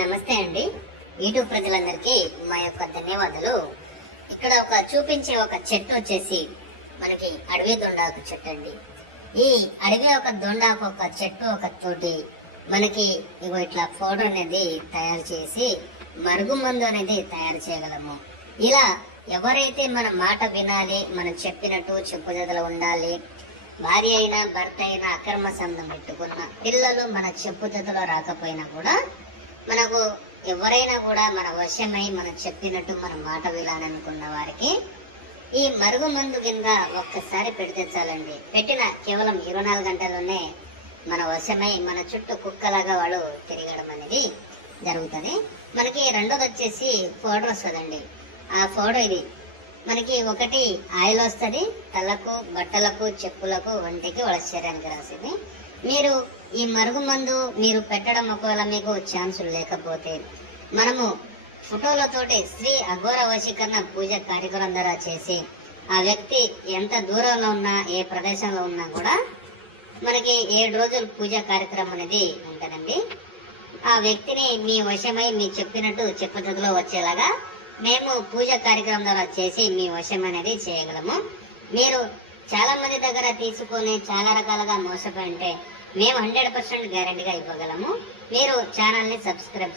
నమస్తే అండి. యూట్యూబ్ ప్రజలందరికీ మా యొక్క ధన్యవాదాలు. ఇక్కడ చూపించే ఒక చెట్టు వచ్చేసి మనకి అడవి దొండాకు చెట్టు అండి. ఈ అడవి దొండాకు చెట్టు తోటి మనకి ఇగో ఇట్లా ఫోటో అనేది తయారు చేసి మరుగుమందు అనేది తయారు చేయగలము. ఇలా ఎవరైతే మన మాట వినాలి, మనం చెప్పినట్టు చెప్పుదల ఉండాలి, భార్య అయినా భర్త అయినా అక్రమ సంబంధం పెట్టుకున్న పిల్లలు మన చెప్పుదలో రాకపోయినా కూడా మనకు ఎవరైనా కూడా మన వశమై మనం చెప్పినట్టు మన మాట వినాలనుకున్న వారికి ఈ మరుగు మందు కింద ఒక్కసారి పెడితే చాలండి. పెట్టిన కేవలం 24 గంటల్లోనే మన వశమై మన చుట్టూ కుక్కలాగా వాడు తిరగడం అనేది జరుగుతుంది. మనకి రెండోది వచ్చేసి పౌడర్ వస్తుందండి. ఆ పౌడర్ ఇది మనకి ఒకటి ఆయిల్ వస్తుంది, తలకు, బట్టలకు, చెప్పులకు, వంటికి, వాళ్ళ శరీరానికి రాసింది. మీరు ఈ మరుగుమందు మీరు పెట్టడం ఒకవేళ మీకు ఛాన్స్ లేకపోతే మనము ఫోటోలతోటి శ్రీ అఘోర వశీకరణ పూజ కార్యక్రమం ద్వారా చేసి ఆ వ్యక్తి ఎంత దూరంలో ఉన్నా, ఏ ప్రదేశంలో ఉన్నా కూడా మనకి 7 రోజులు పూజ కార్యక్రమం అనేది ఉంటుందండి. ఆ వ్యక్తిని మీ వశమై మీ చెప్పినట్టు చెప్పుదలో వచ్చేలాగా మేము పూజ కార్యక్రమం ద్వారా చేసి మీ వశం అనేది చేయగలము. మీరు చాలా మంది దగ్గర తీసుకొని చాలా రకాలుగా మోసపోయి ఉంటే మేము 100% గ్యారెంటీగా ఇవ్వగలము. మీరు ఛానల్ని సబ్స్క్రైబ్